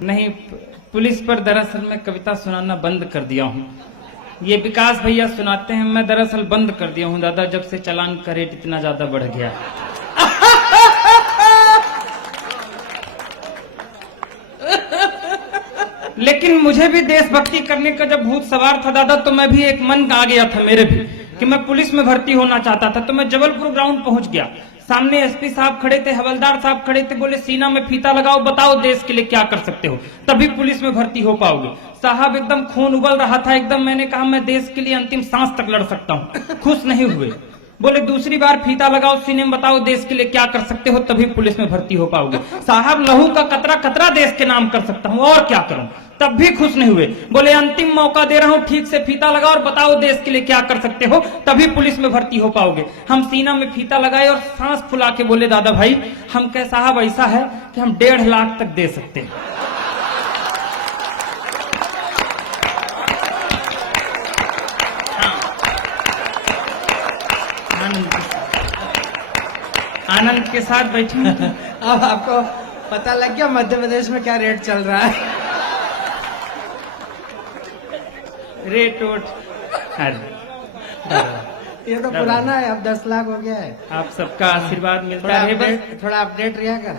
नहीं, पुलिस पर दरअसल मैं कविता सुनाना बंद कर दिया हूँ। ये विकास भैया सुनाते हैं, मैं दरअसल बंद कर दिया हूँ दादा, जब से चालान का रेट इतना ज्यादा बढ़ गया। लेकिन मुझे भी देशभक्ति करने का जब भूत सवार था दादा, तो मैं भी एक मन आ गया था मेरे भी कि मैं पुलिस में भर्ती होना चाहता था। तो मैं जबलपुर ग्राउंड पहुंच गया, सामने एसपी साहब खड़े थे, हवलदार साहब खड़े थे, बोले सीना में फीता लगाओ, बताओ देश के लिए क्या कर सकते हो, तभी पुलिस में भर्ती हो पाओगे। साहब एकदम खून उबल रहा था एकदम, मैंने कहा मैं देश के लिए अंतिम सांस तक लड़ सकता हूँ। खुश नहीं हुए, बोले दूसरी बार फीता लगाओ सीने में, बताओ देश के लिए क्या कर सकते हो, तभी पुलिस में भर्ती हो पाओगे। साहब लहू का कतरा कतरा देश के नाम कर सकता हूँ, और क्या करूं, तब भी खुश नहीं हुए। बोले अंतिम मौका दे रहा हूं, ठीक से फीता लगाओ और बताओ देश के लिए क्या कर सकते हो, तभी पुलिस में भर्ती हो पाओगे। हम सीना में फीता लगाए और सांस फुला के बोले दादा भाई हम कह साहब ऐसा है कि हम 1.5 लाख तक दे सकते हैं। आनंद के साथ बैठे। अब आपको पता लग गया मध्य प्रदेश में क्या रेट चल रहा है। रेट वोट ये तो पुराना है, अब 10 लाख हो गया है। आप सबका आशीर्वाद मिलता है, थोड़ा अपडेट रहा कर।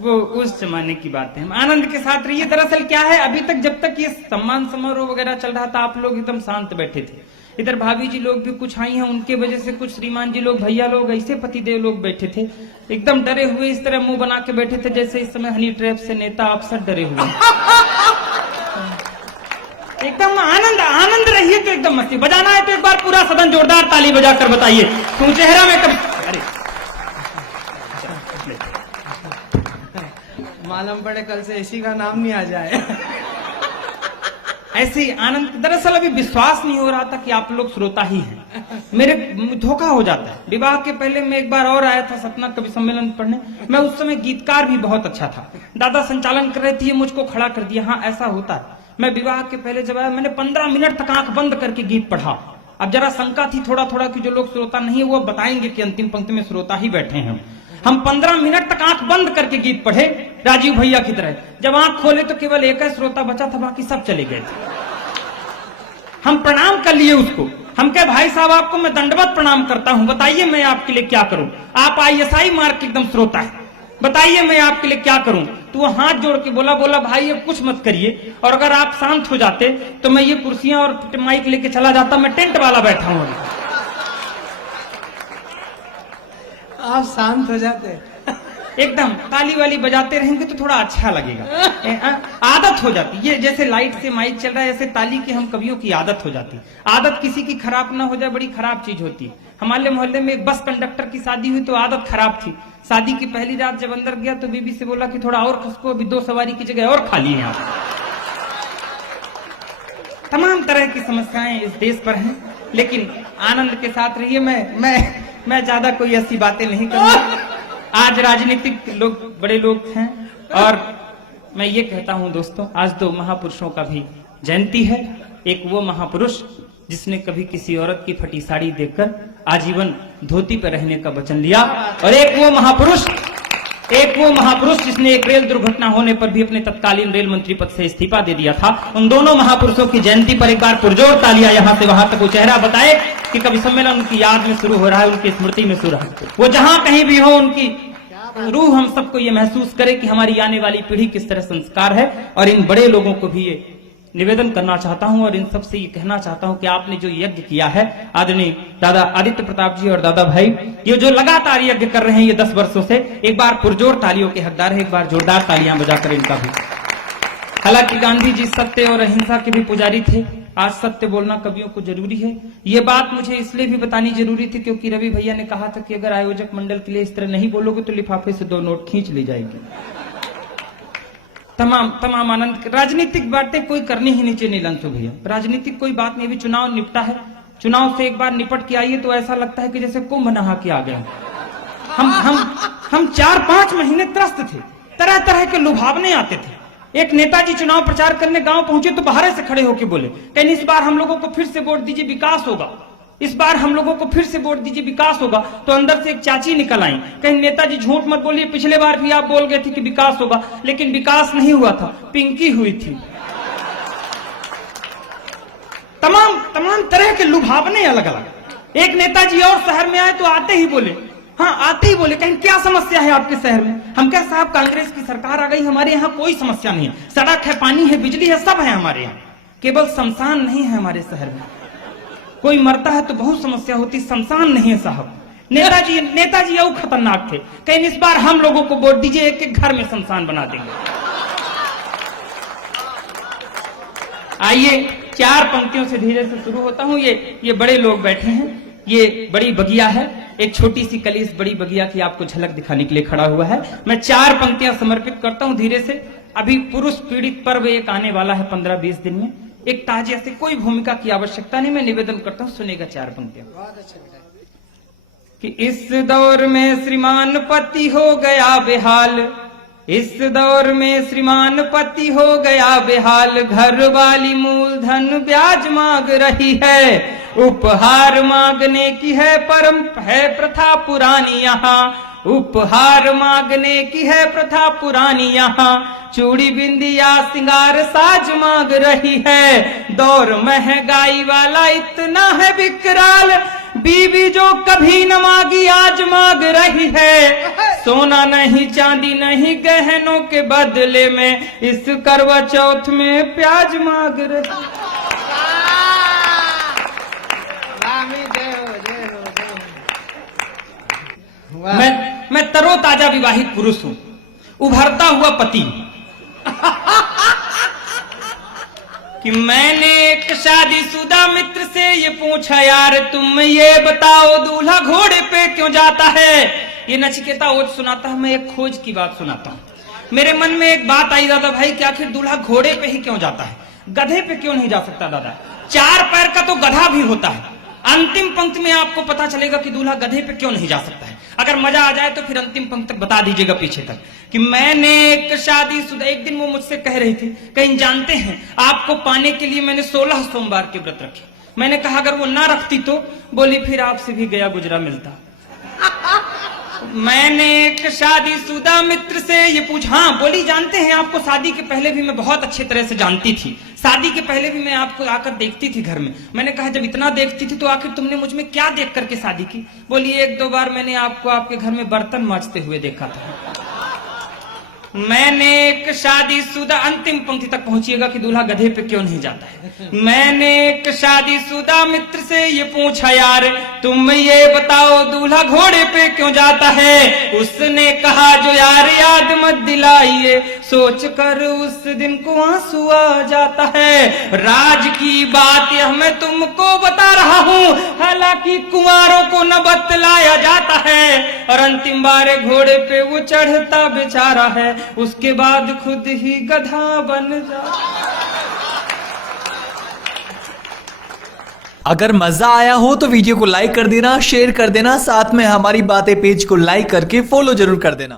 वो उस जमाने की बात है। हम आनंद के साथ रहिए। दरअसल क्या है, अभी तक जब तक ये सम्मान समारोह वगैरह चल रहा था, आप लोग एकदम शांत बैठे थे। इधर भाभी जी लोग भी कुछ आई हैं, उनके वजह से कुछ श्रीमान जी लोग, भैया लोग, ऐसे पतिदेव लोग बैठे थे एकदम डरे हुए, इस तरह मुंह बना के बैठे थे जैसे इस समय हनी ट्रैप से नेता अफसर डरे हुए। एकदम आनंद आनंद रहिए तो एकदम मस्ती। बजाना है तो एक बार पूरा सदन जोरदार ताली बजाकर बताइए, तुम चेहरा में कभी अरे मालूम पड़े कल से इसी का नाम नहीं आ जाए। ऐसे ही आनंद। दरअसल अभी विश्वास नहीं हो रहा था कि आप लोग श्रोता ही हैं, मेरे धोखा हो जाता है। विवाह के पहले मैं एक बार और आया था सतना कवि सम्मेलन पढ़ने, मैं उस समय गीतकार भी बहुत अच्छा था, दादा संचालन कर रहे थे, मुझको खड़ा कर दिया। हाँ ऐसा होता है। मैं विवाह के पहले जब आया, मैंने 15 मिनट तक आंख बंद करके गीत पढ़ा। अब जरा शंका थी थोड़ा थोड़ा कि जो लोग श्रोता नहीं है वो बताएंगे कि अंतिम पंक्ति में श्रोता ही बैठे हैं। हम 15 मिनट तक आंख बंद करके गीत पढ़े राजीव भैया की तरह। जब आंख खोले तो केवल एक ही श्रोता बचा था, बाकी सब चले गए थे। हम प्रणाम कर लिए उसको, हम कहे भाई साहब आपको मैं दंडवत प्रणाम करता हूं, बताइए मैं आपके लिए क्या करूं। आप ISI मार्क एकदम श्रोता है, बताइए मैं आपके लिए क्या करूं। तो वो हाथ जोड़ के बोला भाई अब कुछ मत करिए, और अगर आप शांत हो जाते तो मैं ये कुर्सियां और माइक लेके चला जाता, मैं टेंट वाला बैठा हूं। आप शांत हो जाते, एकदम ताली वाली बजाते रहेंगे तो थोड़ा अच्छा लगेगा। आदत हो जाती, ये जैसे लाइट से माइक चल रहा है, ऐसे ताली की हम कवियों की आदत हो जाती। आदत किसी की खराब ना हो जाए, बड़ी खराब चीज होती है। हमारे मोहल्ले में एक बस कंडक्टर की शादी हुई तो आदत खराब थी। शादी की पहली रात जब अंदर गया तो बीबी से बोला कि थोड़ा और खसको, अभी 2 सवारी की जगह और खाली है। तमाम तरह की समस्याएं इस देश पर हैं, लेकिन आनंद के साथ रहिए। मैं ज्यादा कोई ऐसी बातें नहीं करूंगा। आज राजनीतिक लोग बड़े लोग हैं, और मैं ये कहता हूं दोस्तों, आज 2 महापुरुषों का भी जयंती है। एक वो महापुरुष जिसने कभी किसी औरत की फटी साड़ी देखकर आजीवन धोती पर रहने का वचन लिया, और एक वो महापुरुष जिसने एक रेल दुर्घटना होने पर भी अपने तत्कालीन रेल मंत्री पद से इस्तीफा दे दिया था। उन दोनों महापुरुषों की जयंती पर एक बार पुरजोर तालियां यहां से वहां तक वो चेहरा बताए कि कवि सम्मेलन उनकी याद में शुरू हो रहा है, उनकी स्मृति में शुरू है। वो जहां कहीं भी हो, उनकी रूह हम सबको ये महसूस करे कि हमारी आने वाली पीढ़ी किस तरह संस्कार है। और इन बड़े लोगों को भी ये निवेदन करना चाहता हूं और इन सबसे ये कहना चाहता हूं कि आपने जो यज्ञ किया है, आदरणीय दादा आदित्य प्रताप जी और दादा भाई, ये जो लगातार यज्ञ कर रहे हैं ये 10 वर्षों से, एक बार पुरजोर तालियों के हकदार है, एक बार जोरदार तालियां बजाकर इनका भी। हालांकि गांधी जी सत्य और अहिंसा के भी पुजारी थे, आज सत्य बोलना कवियों को जरूरी है। ये बात मुझे इसलिए भी बतानी जरूरी थी क्योंकि रवि भैया ने कहा था कि अगर आयोजक मंडल के लिए इस तरह नहीं बोलोगे तो लिफाफे से 2 नोट खींच ली जाएगी। तमाम आनंद। राजनीतिक बातें कोई करनी ही नहीं चाहिए नीलांशु भैया, राजनीतिक कोई बात नहीं। अभी चुनाव निपटा है, चुनाव से एक बार निपट के आइए तो ऐसा लगता है कि जैसे कुंभ नहा के आ गए। हम 4-5 महीने त्रस्त थे, तरह तरह के लुभावने आते थे। एक नेताजी चुनाव प्रचार करने गांव पहुंचे तो बाहर से खड़े होके बोले, कहीं इस बार हम लोगों को फिर से वोट दीजिए, विकास होगा। इस बार हम लोगों को फिर से वोट दीजिए, विकास होगा। तो अंदर से एक चाची निकल आई, कहीं नेताजी झूठ मत बोलिए, पिछले बार भी आप बोल गए थे कि विकास होगा, लेकिन विकास नहीं हुआ था, पिंकी हुई थी। तमाम तरह के लुभावने अलग अलग। एक नेताजी और शहर में आए तो आते ही बोले, हाँ आते ही बोले, कहीं क्या समस्या है आपके शहर में? हम क्या साहब, कांग्रेस की सरकार आ गई, हमारे यहाँ कोई समस्या नहीं है, सड़क है, पानी है, बिजली है, सब है हमारे यहाँ, केवल शमशान नहीं है हमारे शहर में। कोई मरता है तो बहुत समस्या होती, शमशान नहीं है साहब। नेताजी और खतरनाक थे, कहीं इस बार हम लोगों को वोट दीजिए, एक एक घर में शमशान बना देंगे। आइए 4 पंक्तियों से धीरे से शुरू होता हूं। ये बड़े लोग बैठे हैं, ये बड़ी बगिया है, एक छोटी सी कली इस बड़ी बगिया की आपको झलक दिखाने के लिए खड़ा हुआ है। मैं 4 पंक्तियां समर्पित करता हूं धीरे से। अभी पुरुष पीड़ित पर्व एक आने वाला है 15-20 दिन में, एक ताजिया से, कोई भूमिका की आवश्यकता नहीं, मैं निवेदन करता हूं, सुनेगा 4 पंक्तियां। कि इस दौर में श्रीमान पति हो गया बेहाल, इस दौर में श्रीमान पति हो गया बेहाल, घर वाली मूलधन ब्याज मांग रही है, उपहार मांगने की है परम है प्रथा पुरानी यहाँ, उपहार मांगने की है प्रथा पुरानी यहाँ, चूड़ी बिंदिया सिंगार साज मांग रही है, दौर महंगाई वाला इतना है विकराल, बीवी जो कभी न मांगी आज मांग रही है, सोना नहीं चांदी नहीं गहनों के बदले में इस करवा चौथ में प्याज मांग रही। मैं तरोताजा विवाहित पुरुष हूं, उभरता हुआ पति, कि मैंने एक शादीशुदा मित्र से ये पूछा, यार तुम ये बताओ दूल्हा घोड़े पे क्यों जाता है? ये नचिकेता ओज सुनाता है, मैं एक खोज की बात सुनाता हूँ। मेरे मन में एक बात आई दादा भाई कि आखिर दूल्हा घोड़े पे ही क्यों जाता है, गधे पे क्यों नहीं जा सकता? दादा 4 पैर का तो गधा भी होता है। अंतिम पंक्ति में आपको पता चलेगा कि दूल्हा गधे पे क्यों नहीं जा सकता है। अगर मजा आ जाए तो फिर अंतिम पंक्ति तक बता दीजिएगा पीछे तक। कि मैंने एक शादीशुदा, एक दिन वो मुझसे कह रही थी, कहीं जानते हैं आपको पाने के लिए मैंने 16 सोमवार के व्रत रखे। मैंने कहा अगर वो ना रखती तो? बोली फिर आपसे भी गया गुजरा मिलता। मैंने एक शादीशुदा मित्र से ये पूछा, हाँ बोली जानते हैं आपको शादी के पहले भी मैं बहुत अच्छे तरह से जानती थी, शादी के पहले भी मैं आपको आकर देखती थी घर में। मैंने कहा जब इतना देखती थी तो आखिर तुमने मुझ में क्या देख करके शादी की? बोली 1-2 बार मैंने आपको आपके घर में बर्तन मांजते हुए देखा था। मैंने एक शादीशुदा, अंतिम पंक्ति तक पहुंचिएगा कि दूल्हा गधे पे क्यों नहीं जाता है। मैंने एक शादीशुदा मित्र से ये पूछा, यार तुम ये बताओ दूल्हा घोड़े पे क्यों जाता है? उसने कहा जो यार याद मत दिलाइए, सोच कर उस दिन को आंसू आ जाता है। राज की बात यह मैं तुमको बता रहा हूँ, हालांकि कुंवारों को न बतलाया जाता है। और अंतिम बार घोड़े पे वो चढ़ता बेचारा है, उसके बाद खुद ही गधा बन जा। अगर मजा आया हो तो वीडियो को लाइक कर देना, शेयर कर देना, साथ में हमारी बातें पेज को लाइक करके फॉलो जरूर कर देना।